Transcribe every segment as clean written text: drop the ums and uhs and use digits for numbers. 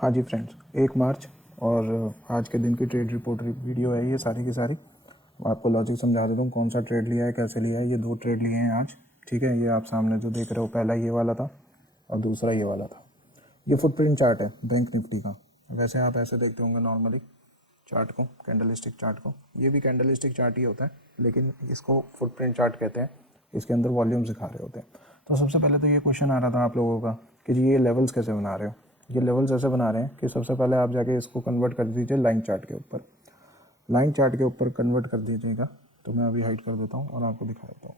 हाँ जी फ्रेंड्स, 1 मार्च और आज के दिन की ट्रेड रिपोर्ट वीडियो है ये सारी की सारी। आपको लॉजिक समझा देता हूँ, कौन सा ट्रेड लिया है, कैसे लिया है। ये 2 ट्रेड लिए हैं आज, ठीक है। ये आप सामने जो देख रहे हो, पहला ये वाला था और दूसरा ये वाला था। ये फुटप्रिंट चार्ट है बैंक निफ्टी का। वैसे आप ऐसे देखते होंगे नॉर्मली चार्ट को, कैंडलस्टिक चार्ट को। ये भी कैंडलस्टिक चार्ट ही होता है, लेकिन इसको फुटप्रिंट चार्ट कहते हैं। इसके अंदर वॉल्यूम दिखा रहे होते हैं। तो सबसे पहले तो ये क्वेश्चन आ रहा था आप लोगों का कि जी ये लेवल्स कैसे बना रहे हो। ये लेवल्स ऐसे बना रहे हैं कि सबसे पहले आप जाके इसको कन्वर्ट कर दीजिए लाइन चार्ट के ऊपर। लाइन चार्ट के ऊपर कन्वर्ट कर दीजिएगा। तो मैं अभी हाइड कर देता हूँ और आपको दिखा देता हूँ।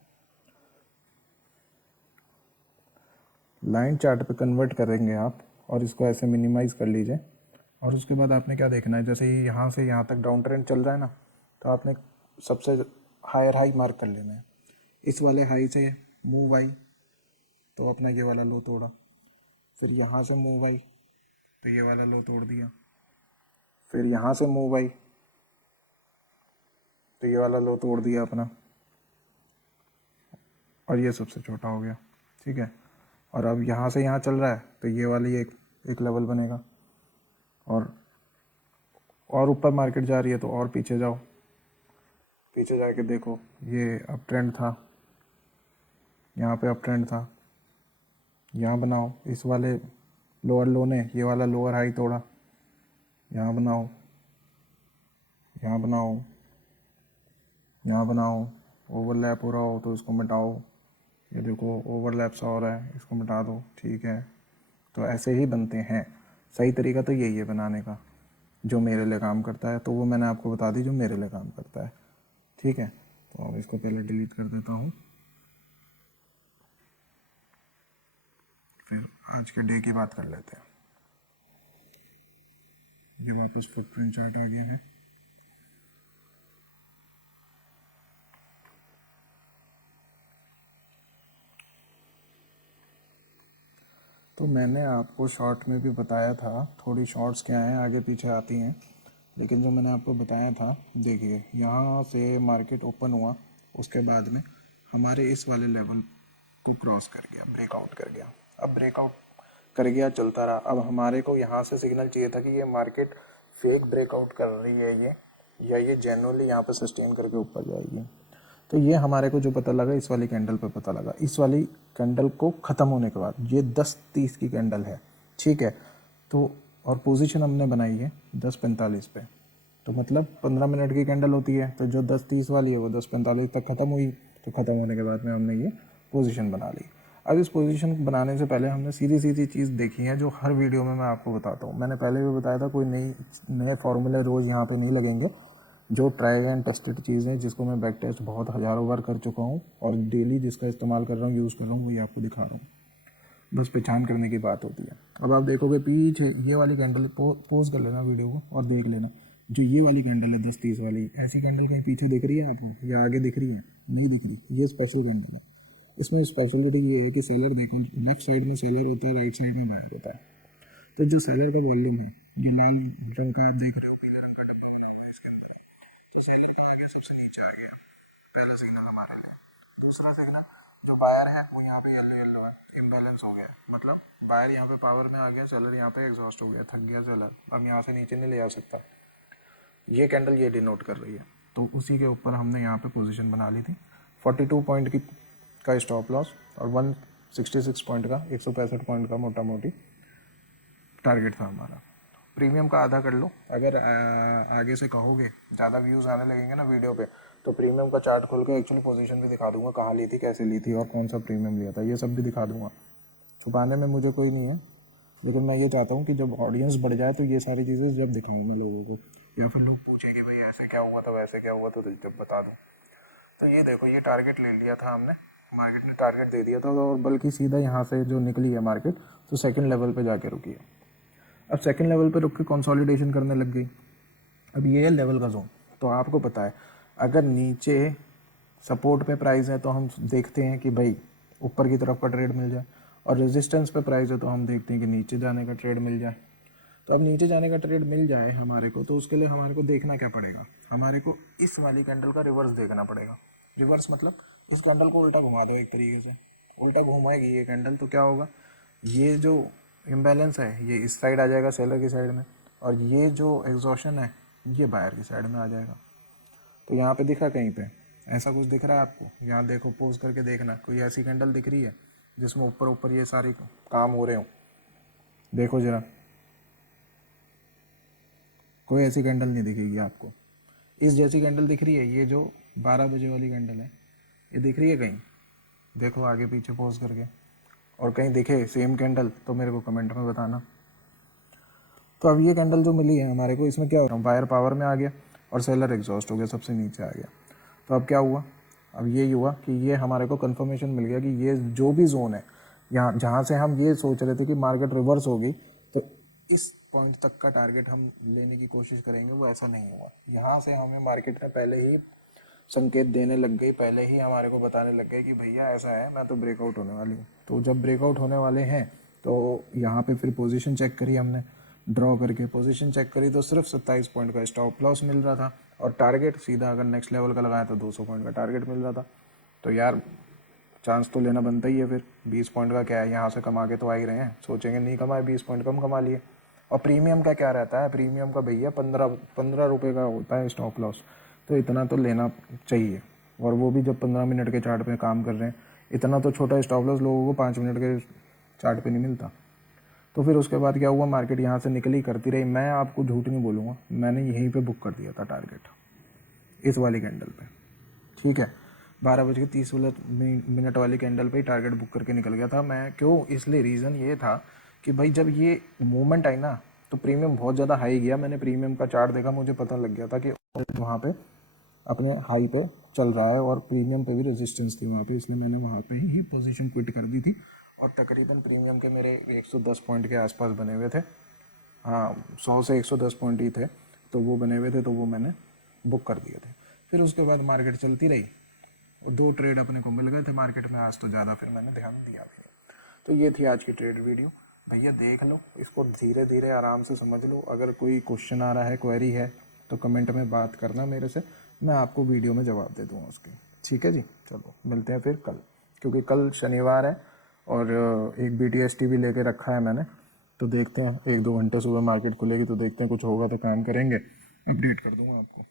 लाइन चार्ट पे कन्वर्ट करेंगे आप और इसको ऐसे मिनिमाइज़ कर लीजिए। और उसके बाद आपने क्या देखना है, जैसे ही यहाँ से यहाँ तक डाउन ट्रेंड चल रहा है ना, तो आपने सबसे हायर हाई मार्क कर लेना है। इस वाले हाई से मूव आई तो अपना ये वाला लो तोड़ा, फिर यहाँ से मूव आई तो ये वाला लो तोड़ दिया, फिर यहाँ से मूव आई तो ये वाला लो तोड़ दिया अपना, और ये सबसे छोटा हो गया, ठीक है। और अब यहाँ से यहाँ चल रहा है तो ये वाली एक लेवल बनेगा। और ऊपर मार्केट जा रही है तो और पीछे जाओ, पीछे जाके देखो ये अप ट्रेंड था, यहाँ पे अप ट्रेंड था, यहाँ बनाओ। इस वाले लोअर लो ने ये वाला लोअर हाई तोड़ा, यहाँ बनाओ, यहाँ बनाओ, यहाँ बनाओ। ओवरलैप हो रहा हो तो इसको मिटाओ। ये देखो ओवरलैप सा हो रहा है, इसको मिटा दो, ठीक है। तो ऐसे ही बनते हैं। सही तरीका तो यही है बनाने का, जो मेरे लिए काम करता है। तो वो मैंने आपको बता दी जो मेरे लिए काम करता है, ठीक है। तो अब इसको पहले डिलीट कर देता हूँ, फिर आज के डे की बात कर लेते हैं। ये वापस फुटप्रिंट चार्ट आ गया है। तो मैंने आपको शॉर्ट में भी बताया था, थोड़ी शॉर्ट्स क्या हैं आगे पीछे आती हैं, लेकिन जो मैंने आपको बताया था, देखिए यहाँ से मार्केट ओपन हुआ, उसके बाद में हमारे इस वाले लेवल को क्रॉस कर गया, ब्रेकआउट कर गया। अब ब्रेकआउट कर गया, चलता रहा। अब हमारे को यहाँ से सिग्नल चाहिए था कि ये मार्केट फेक ब्रेकआउट कर रही है ये, या ये जेन्युइनली यहाँ पर सस्टेन करके ऊपर जाएगी। तो ये हमारे को जो पता लगा इस वाली कैंडल पे पता लगा। इस वाली कैंडल को ख़त्म होने के बाद ये 10:30 की कैंडल है, ठीक है। तो और पोजीशन हमने बनाई है 10:45 पे, तो मतलब 15 मिनट की कैंडल होती है। तो जो 10:30 वाली है वो 10:45 तक ख़त्म हुई। तो ख़त्म होने के बाद में हमने ये पोजीशन बना ली। अब इस पोजीशन बनाने से पहले हमने सीधी सीधी चीज़ देखी है जो हर वीडियो में मैं आपको बताता हूँ। मैंने पहले भी बताया था, कोई नए फॉर्मूले रोज़ यहाँ पे नहीं लगेंगे। जो ट्राई एंड टेस्टेड चीज़ें, जिसको मैं बैक टेस्ट बहुत हज़ारों बार कर चुका हूँ और डेली जिसका इस्तेमाल कर रहा हूँ, यूज़ कर रहा हूँ, वही आपको दिखा रहा हूँ। बस पहचान करने की बात होती है। अब आप देखोगे पीछे ये वाली कैंडल, पोज कर लेना वीडियो को और देख लेना, जो ये वाली कैंडल है 10:30 वाली, ऐसी कैंडल कहीं पीछे दिख रही है आपको या आगे दिख रही है? नहीं दिख रही। ये स्पेशल कैंडल है। इसमें स्पेशलिटी ये है कि सेलर, देखो लेफ्ट साइड में सेलर होता है, राइट साइड में बायर होता है। तो जो सेलर का वॉल्यूम है, ये लाल रंग का आप देख रहे हो, पीले रंग का डब्बा बना हुआ है इसके अंदर। तो सेलर का आ गया, सबसे नीचे आ गया पहला सिग्नल हमारे लिए। दूसरा सिग्नल जो बायर है वो यहाँ पे येलो येलो है, इम्बैलेंस हो गया। मतलब बायर यहाँ पे पावर में आ गया, सेलर यहाँ पे एग्जॉस्ट हो गया, थक गया सेलर, अब यहाँ से नीचे नहीं ले आ सकता। ये कैंडल ये डिनोट कर रही है। तो उसी के ऊपर हमने यहाँ पे पोजीशन बना ली थी। 42 पॉइंट की का स्टॉप लॉस और 166 पॉइंट का, 165 पॉइंट का मोटा मोटी टारगेट था हमारा। प्रीमियम का आधा कर लो। अगर आगे से कहोगे, ज़्यादा व्यूज़ आने लगेंगे ना वीडियो पे, तो प्रीमियम का चार्ट खोल के एक्चुअली पोजीशन भी दिखा दूंगा, कहाँ ली थी, कैसे ली थी और कौन सा प्रीमियम लिया था, ये सब भी दिखा दूंगा। छुपाने में मुझे कोई नहीं है, लेकिन मैं ये चाहता हूँ कि जब ऑडियंस बढ़ जाए तो ये सारी चीज़ें जब दिखाऊँ मैं लोगों को, या फिर लोग पूछें कि भाई ऐसे क्या हुआ था, वैसे क्या हुआ था, तो जब बता दूँ। तो ये देखो, ये टारगेट ले लिया था हमने, मार्केट ने टारगेट दे दिया था, और बल्कि सीधा यहाँ से जो निकली है मार्केट, तो सेकंड लेवल पे जाके रुकी है। अब सेकंड लेवल पे रुक के कंसोलिडेशन करने लग गई। अब ये है लेवल का जोन। तो आपको पता है, अगर नीचे सपोर्ट पे प्राइस है तो हम देखते हैं कि भाई ऊपर की तरफ का ट्रेड मिल जाए, और रेजिस्टेंस पे प्राइस है तो हम देखते हैं कि नीचे जाने का ट्रेड मिल जाए। तो अब नीचे जाने का ट्रेड मिल जाए हमारे को, तो उसके लिए हमारे को देखना क्या पड़ेगा, हमारे को इस वाली कैंडल का रिवर्स देखना पड़ेगा। रिवर्स मतलब इस कैंडल को उल्टा घुमा दो एक तरीके से, उल्टा घुमाएगी ये कैंडल, तो क्या होगा, ये जो इम्बैलेंस है ये इस साइड आ जाएगा सेलर की साइड में, और ये जो एग्जॉशन है ये बायर की साइड में आ जाएगा। तो यहाँ पे दिखा कहीं पे ऐसा कुछ दिख रहा है आपको? यहाँ देखो, पोज करके देखना, कोई ऐसी कैंडल दिख रही है जिसमें ऊपर ऊपर ये सारे काम हो रहे हो? देखो जरा, कोई ऐसी कैंडल नहीं दिखेगी आपको। इस जैसी कैंडल दिख रही है, ये जो 12 बजे वाली कैंडल है, ये दिख रही है कहीं? देखो आगे पीछे पोज करके, और कहीं दिखे सेम कैंडल तो मेरे को कमेंट में बताना। तो अब ये कैंडल जो मिली है हमारे को, इसमें क्या हो रहा है, बायर पावर में आ गया और सेलर एग्जॉस्ट हो गया, सबसे नीचे आ गया। तो अब क्या हुआ, अब ये हुआ कि ये हमारे को कंफर्मेशन मिल गया कि ये जो भी जोन है यहाँ, जहाँ से हम ये सोच रहे थे कि मार्केट रिवर्स होगी, तो इस पॉइंट तक का टारगेट हम लेने की कोशिश करेंगे, वो ऐसा नहीं हुआ। यहाँ से हमें मार्केट ने पहले ही संकेत देने लग गई, पहले ही हमारे को बताने लग गए कि भैया ऐसा है, मैं तो ब्रेकआउट होने वाली हूँ। तो जब ब्रेकआउट होने वाले हैं तो यहाँ पे फिर पोजीशन चेक करी हमने, ड्रॉ करके पोजीशन चेक करी तो सिर्फ 27 पॉइंट का स्टॉप लॉस मिल रहा था, और टारगेट सीधा अगर नेक्स्ट लेवल का लगाया तो 200 पॉइंट का टारगेट मिल रहा था। तो यार चांस तो लेना बनता ही है फिर। 20 पॉइंट का क्या है, यहाँ से कमा के तो आ ही रहे हैं, सोचेंगे नहीं कमाए, 20 पॉइंट कम कमा लिए। और प्रीमियम का क्या रहता है, प्रीमियम का भैया 15 रुपये का होता है स्टॉप लॉस, तो इतना तो लेना चाहिए। और वो भी जब 15 मिनट के चार्ट पे काम कर रहे हैं, इतना तो छोटा स्टॉप लॉस लोगों को 5 मिनट के चार्ट पे नहीं मिलता। तो फिर उसके बाद क्या हुआ, मार्केट यहाँ से निकली करती रही। मैं आपको झूठ नहीं बोलूँगा, मैंने यहीं पे बुक कर दिया था टारगेट, इस वाली कैंडल पे, ठीक है। 12:30 वाली कैंडल पे ही टारगेट बुक करके निकल गया था मैं। क्यों? इसलिए रीज़न ये था कि भाई जब ये मूवमेंट आई ना तो प्रीमियम बहुत ज़्यादा हाई गया। मैंने प्रीमियम का चार्ट देखा, मुझे पता लग गया था कि वहाँ पे अपने हाई पे चल रहा है और प्रीमियम पे भी रेजिस्टेंस थी वहाँ पे, इसलिए मैंने वहाँ पे ही पोजीशन क्विट कर दी थी। और तकरीबन प्रीमियम के मेरे 110 पॉइंट के आसपास बने हुए थे, हाँ 100 से 110 पॉइंट ही थे, तो वो बने हुए थे, तो वो मैंने बुक कर दिए थे। फिर उसके बाद मार्केट चलती रही और 2 ट्रेड अपने को मिल गए थे मार्केट में, आज तो ज़्यादा फिर मैंने ध्यान दिया भी नहीं। तो ये थी आज की ट्रेड वीडियो। भैया देख लो इसको, धीरे धीरे आराम से समझ लो। अगर कोई क्वेश्चन आ रहा है, क्वेरी है, तो कमेंट में बात करना मेरे से, मैं आपको वीडियो में जवाब दे दूँगा उसके। ठीक है जी, चलो मिलते हैं फिर कल, क्योंकि कल शनिवार है और एक BTST भी लेके रखा है मैंने। तो देखते हैं, 1-2 घंटे सुबह मार्केट खुलेगी तो देखते हैं, कुछ होगा तो काम करेंगे, अपडेट कर दूँगा आपको।